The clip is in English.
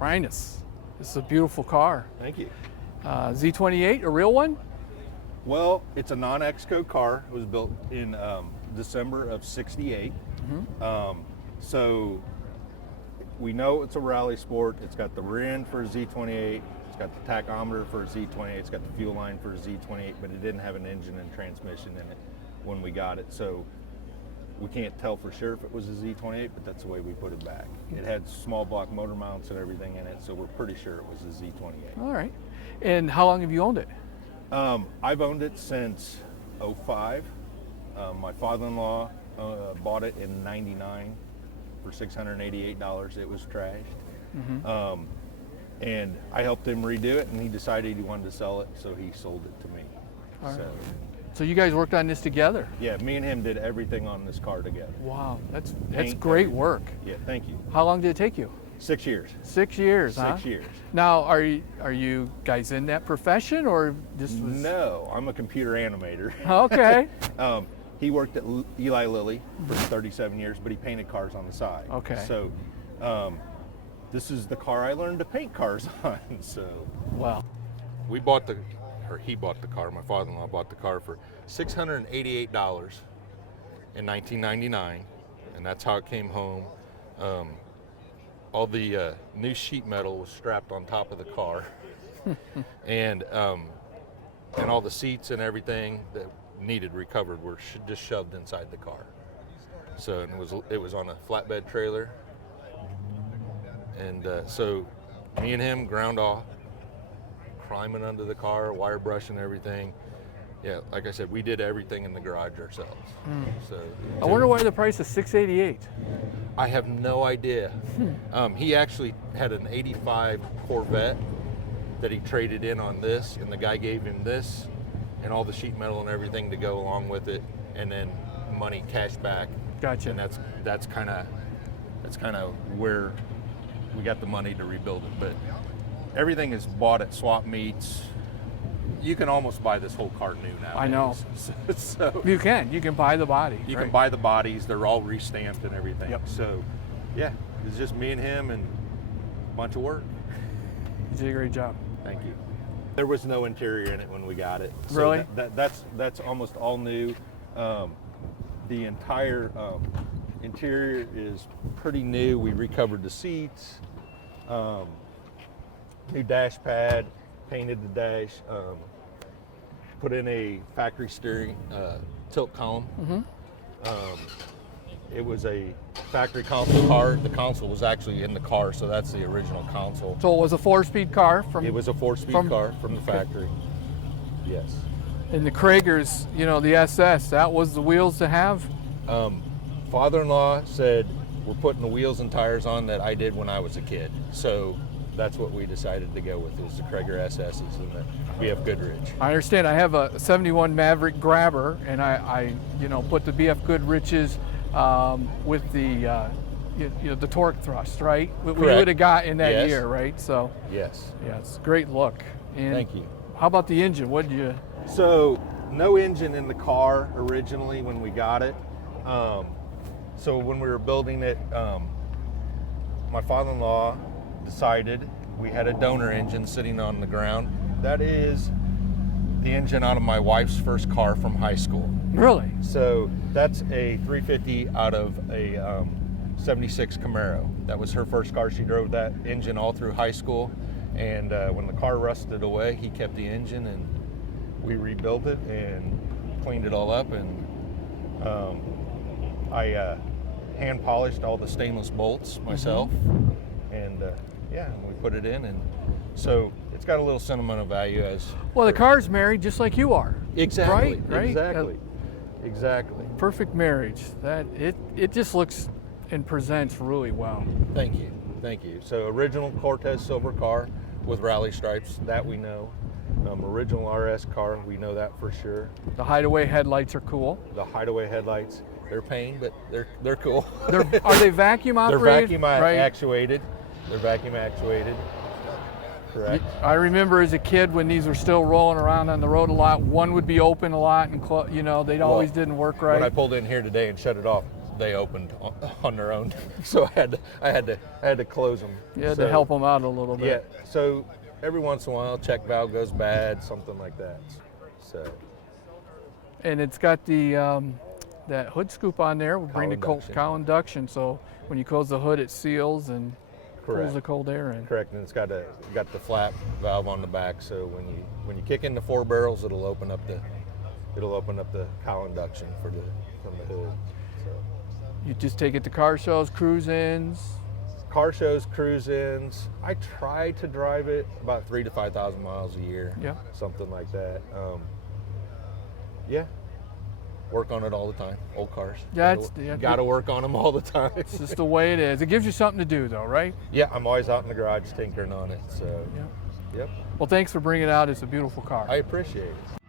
Brinus, this is a beautiful car. Thank you. Z28, a real one? Well, it's a non-Exco car. It was built in December of '68. So we know it's a rally sport. It's got the rear end for a Z28. It's got the tachometer for a Z28. It's got the fuel line for a Z28, but it didn't have an engine and transmission in it when we got it. So we can't tell for sure if it was a Z28, but that's the way we put it back. It had small block motor mounts and everything in it, so we're pretty sure it was a Z28. All right. And how long have you owned it? I've owned it since '05. My father-in-law bought it in '99 for $688. It was trashed. And I helped him redo it, and he decided he wanted to sell it, so he sold it to me. All right. So you guys worked on this together? Yeah, me and him did everything on this car together. Wow, that's Paint, great everything. work. Yeah, thank you. How long did it take you? 6 years. 6 years, huh? 6 years. Now, are you guys in that profession, or just was... No, I'm a computer animator. Okay. He worked at Eli Lilly for 37 years, but he painted cars on the side. Okay. So this is the car I learned to paint cars on. So Wow. He bought the car, my father-in-law bought the car for $688 in 1999, and that's how it came home. All the new sheet metal was strapped on top of the car, and all the seats and everything that needed recovered were just shoved inside the car. So it was on a flatbed trailer, and so me and him ground off, climbing under the car, wire brushing everything. Yeah, like I said, we did everything in the garage ourselves. So I wonder why the price is $688. I have no idea. He actually had an '85 Corvette that he traded in on this, and the guy gave him this and all the sheet metal and everything to go along with it, and then money cash back. Gotcha. And that's kind of where we got the money to rebuild it. But everything is bought at swap meets. You can almost buy this whole car new now. I know. So You can buy the body. you right? can buy the bodies. They're all restamped and everything. Yep. So yeah, it's just me and him and a bunch of work. You did a great job. Thank you. There was no interior in it when we got it. So Really? That's almost all new. The entire interior is pretty new. We recovered the seats, new dash pad, painted the dash, put in a factory steering tilt column. It was a factory console car. The console was actually in the car, so that's the original console. So it was a 4-speed car from. It was a 4-speed car from the factory. Yes. And the Kragers, the SS, that was the wheels to have. Father-in-law said we're putting the wheels and tires on that I did when I was a kid. So that's what we decided to go with, was the Krager SS's and the BF Goodrich. I understand. I have a '71 Maverick Grabber, and I put the BF Goodriches with the torque thrust, right? We would have got in that year, right? So yes, yeah, it's a great look. And thank you. How about the engine? What did you? So no engine in the car originally when we got it. So when we were building it, my father-in-law decided we had a donor engine sitting on the ground. That is the engine out of my wife's first car from high school. Really? So that's a 350 out of a '76 Camaro. That was her first car. She drove that engine all through high school, and when the car rusted away, he kept the engine, and we rebuilt it and cleaned it all up, and I hand polished all the stainless bolts myself, and we put it in, and so it's got a little sentimental value as. Well, the car's married just like you are. Exactly. Right. Exactly. Perfect marriage. That it just looks and presents really well. Thank you. So original Cortez silver car with rally stripes, that we know. Original RS car, we know that for sure. The Hideaway headlights are cool. The Hideaway headlights, they're pain, but they're cool. Are they vacuum They're operated? vacuum actuated. They're vacuum actuated. Correct. I remember as a kid when these were still rolling around on the road a lot, one would be open a lot and they'd always didn't work right. When I pulled in here today and shut it off, they opened on their own, so I had to close them. Yeah, to help them out a little bit. Yeah, so every once in a while, check valve goes bad, something like that. So. And it's got the that hood scoop on there will bring the Induction. cowl induction. So when you close the hood, it seals and Correct. pulls the cold air in. Correct, and it's got the flap valve on the back, so when you kick in the 4 barrels, it'll open up the cowl induction from the hood. So. You just take it to car shows, cruise-ins. Car shows, cruise-ins. I try to drive it about 3,000 to 5,000 miles a year. Yeah. Something like that. Yeah. Work on it all the time. Old cars. Yeah, Got to work on them all the time. It's just the way it is. It gives you something to do, though, right? Yeah, I'm always out in the garage tinkering on it. So. Yeah. Yep. Well, thanks for bringing it out. It's a beautiful car. I appreciate it.